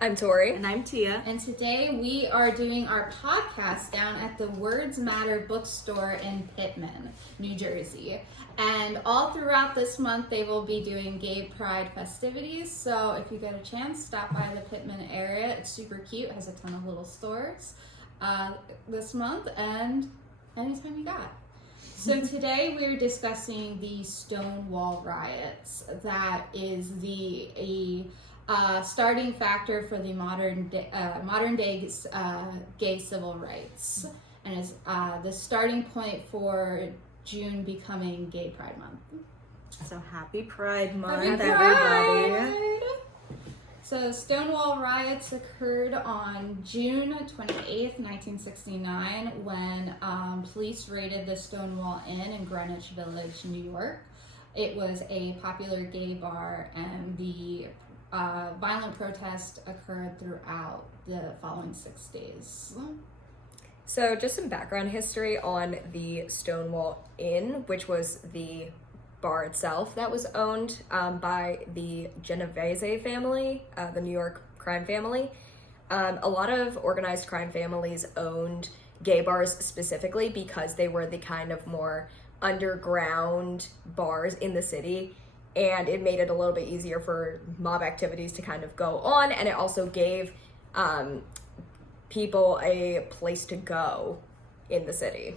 I'm Tori. And I'm Tia. And today we are doing our podcast down at the Words Matter bookstore in Pitman, New Jersey. And all throughout this month they will be doing gay pride festivities. So if you get a chance, stop by the Pitman area. It's super cute, has a ton of little stores this month and anytime you got. So today we're discussing the Stonewall riots. That is the starting factor for the modern day gay civil rights, and is the starting point for June becoming Gay Pride Month. So happy Pride Month, Happy everybody. Pride! So Stonewall riots occurred on June 28th, 1969, when police raided the Stonewall Inn in Greenwich Village, New York. It was a popular gay bar, and the violent protest occurred throughout the following 6 days. So just some background history on the Stonewall Inn, which was the bar itself that was owned by the Genovese family, the New York crime family. A lot of organized crime families owned gay bars specifically because they were the kind of more underground bars in the city, and it made it a little bit easier for mob activities to kind of go on, and it also gave people a place to go in the city.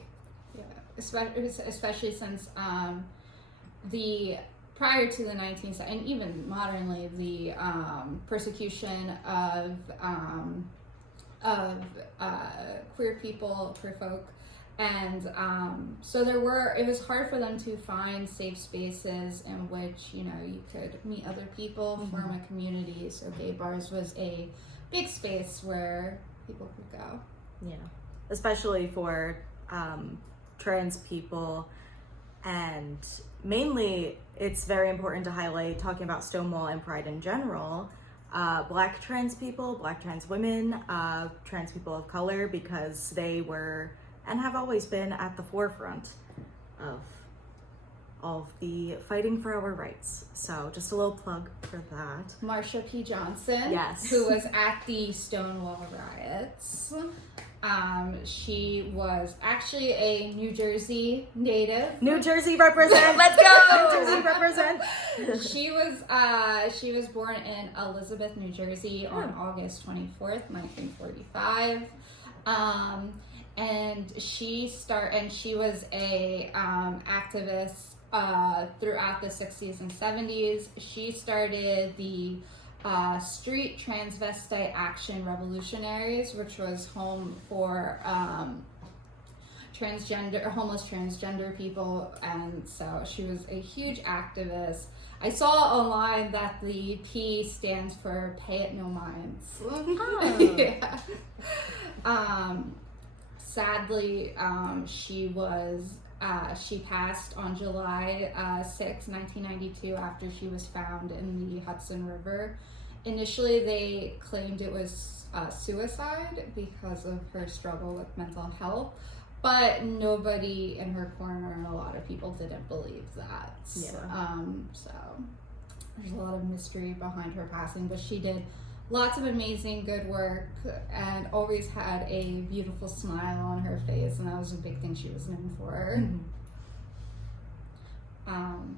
Yeah, especially since prior to the 19th and even modernly, the persecution of queer people, queer folk, and so it was hard for them to find safe spaces in which you could meet other people, form a community. So gay bars was a big space where people could go. Yeah, especially for trans people. And mainly, it's very important to highlight, talking about Stonewall and Pride in general, Black trans people, Black trans women, trans people of color, because they were and have always been at the forefront of all of the fighting for our rights. So just a little plug for that. Marsha P. Johnson, yes, who was at the Stonewall riots. She was actually a New Jersey native. New Jersey represent. Let's go. New Jersey represent. She was born in Elizabeth, New Jersey on August 24th, 1945. And she was a activist throughout the 60s and 70s. She started the Street Transvestite Action Revolutionaries, which was home for homeless transgender people, and so she was a huge activist. I saw online that the P stands for Pay It No Minds. Oh. Yeah. Sadly, she passed on July 6, 1992, after she was found in the Hudson River. Initially, they claimed it was suicide because of her struggle with mental health, but nobody in her corner and a lot of people didn't believe that. Yeah. So there's a lot of mystery behind her passing, but she did lots of amazing good work and always had a beautiful smile on her face, and that was a big thing she was known for. And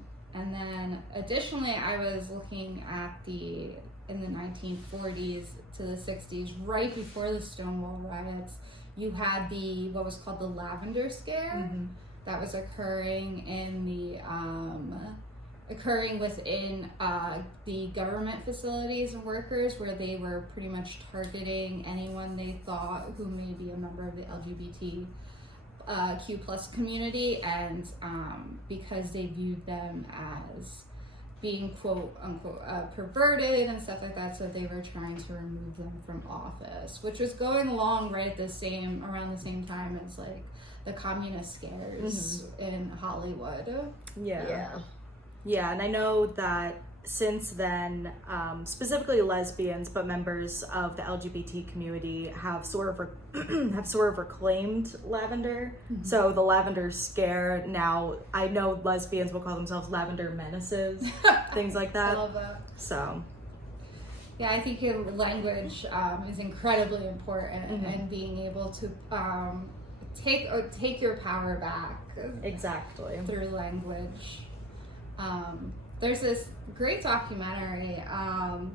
then additionally, I was looking at in the 1940s to the 60s, right before the Stonewall riots, you had what was called the Lavender Scare that was occurring within the government facilities and workers, where they were pretty much targeting anyone they thought who may be a member of the LGBTQ plus community, and because they viewed them as being quote unquote perverted and stuff like that, so they were trying to remove them from office, which was going along around the same time as like the communist scares in Hollywood. Yeah, and I know that since then, specifically lesbians, but members of the LGBT community have sort of reclaimed lavender. So the Lavender Scare now, I know lesbians will call themselves Lavender Menaces, things like that. I love that. So Yeah, I think language is incredibly important, and being able to take your power back Exactly. through language. There's this great documentary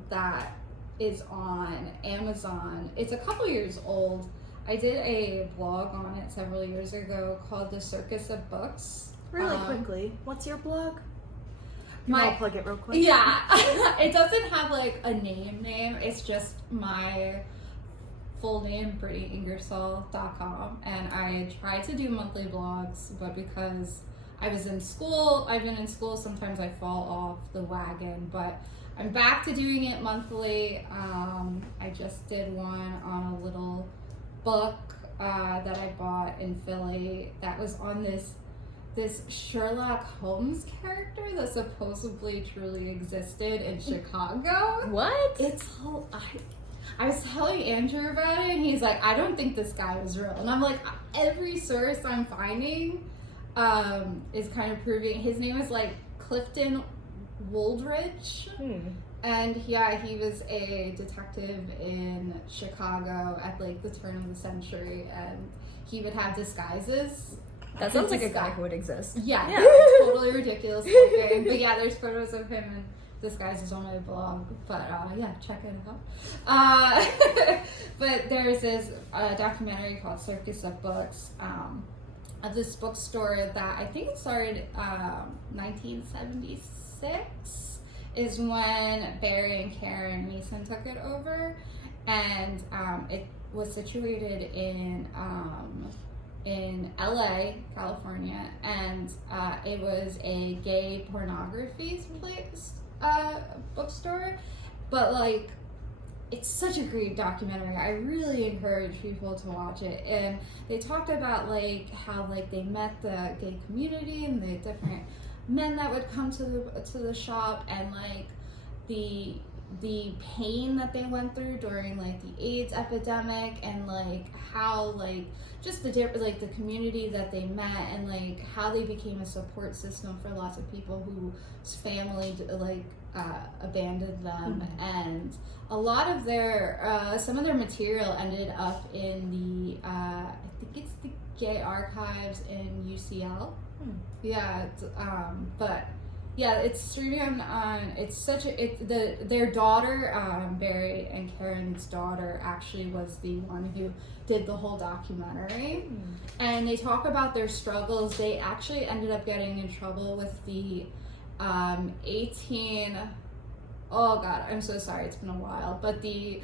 that is on Amazon. It's a couple years old. I did a blog on it several years ago called The Circus of Books. Really quickly, what's your blog? My- I'll plug it real quick. Yeah, it doesn't have like a name. It's just my full name, BrittanyIngersoll.com, and I try to do monthly blogs, but because I've been in school, sometimes I fall off the wagon, but I'm back to doing it monthly. I just did one on a little book that I bought in Philly that was on this Sherlock Holmes character that supposedly truly existed in Chicago. What? I was telling Andrew about it, and he's like, I don't think this guy was real. And I'm like, every source I'm finding is kind of proving. His name is like Clifton Wooldridge. And yeah, he was a detective in Chicago at like the turn of the century, and he would have disguises. That sounds like a guy who would exist. Yeah, Yeah. totally ridiculous looking. But yeah, there's photos of him and disguises on my blog. But yeah, check it out. But there's this documentary called Circus of Books of this bookstore that I think it started 1976 is when Barry and Karen Mason took it over, and it was situated in LA, California, and it was a gay pornography place, bookstore, but like it's such a great documentary. I really encourage people to watch it. And they talked about like how like they met the gay community and the different men that would come to the shop, and like the pain that they went through during like the AIDS epidemic, and like how like just the the community that they met, and like how they became a support system for lots of people whose family like abandoned them. And a lot of their some of their material ended up in the I think it's the Gay Archives in UCL. Yeah, but yeah, it's streaming on. It's such a their daughter, Barry and Karen's daughter, actually was the one who did the whole documentary, and they talk about their struggles. They actually ended up getting in trouble with the 18. Oh God, I'm so sorry. It's been a while, but the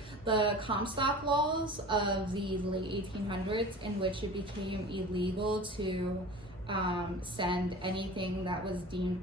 Comstock laws of the late 1800s, in which it became illegal to send anything that was deemed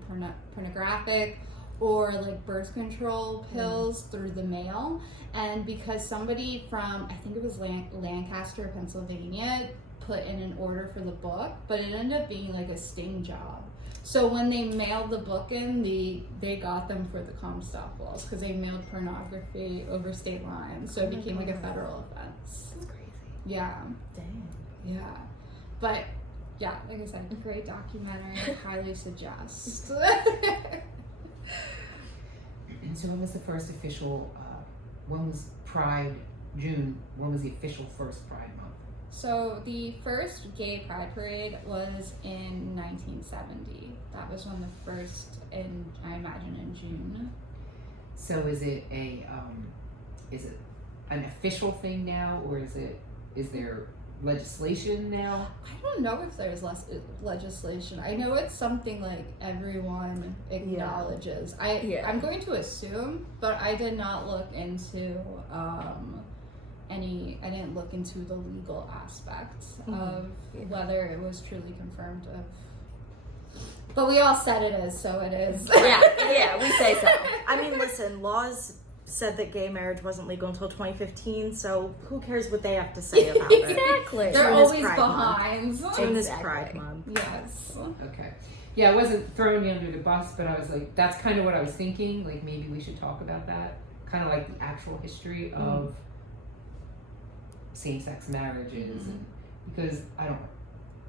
pornographic or like birth control pills through the mail. And because somebody from, I think it was Lancaster, Pennsylvania, put in an order for the book, but it ended up being like a sting job. So when they mailed the book in, they got them for the Comstock laws because they mailed pornography over state lines. So it became like a federal offense. That's crazy. Yeah. Dang. Yeah. But yeah, like I said, great documentary. I highly suggest. So when was the first official, when was Pride, June, when was the official first Pride month? So the first gay pride parade was in 1970. That was when the first, I imagine in June. So is it an official thing now, or is there legislation now? I don't know if there's less legislation. I know it's something like everyone acknowledges. I'm going to assume, but I did not look into I didn't look into the legal aspects of whether it was truly confirmed of. But we all said it is, so it is. Yeah, we say so. I mean, listen, laws said that gay marriage wasn't legal until 2015, so who cares what they have to say about it? Exactly. They're June is always Pride behind. June is Exactly. Pride Month. Yes. Okay. Yeah, I wasn't throwing you under the bus, but I was like, that's kind of what I was thinking. Like, maybe we should talk about that. Kind of like the actual history of same-sex marriages, and because I don't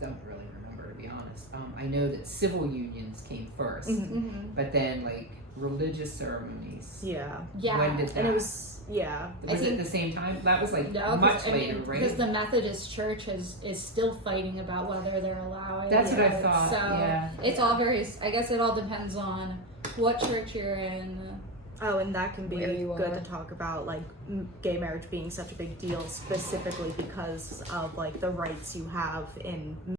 really remember, to be honest. I know that civil unions came first, but then like religious ceremonies. Yeah. Yeah. When did that? And it was yeah. I Was it think- the same time? That was like No, much later, because right? the Methodist Church is still fighting about whether they're allowing. That's what I it. thought. So Yeah. it's all very. I guess it all depends on what church you're in. Oh, and that can be Where you good are. to talk about, like gay marriage being such a big deal, specifically because of like the rights you have in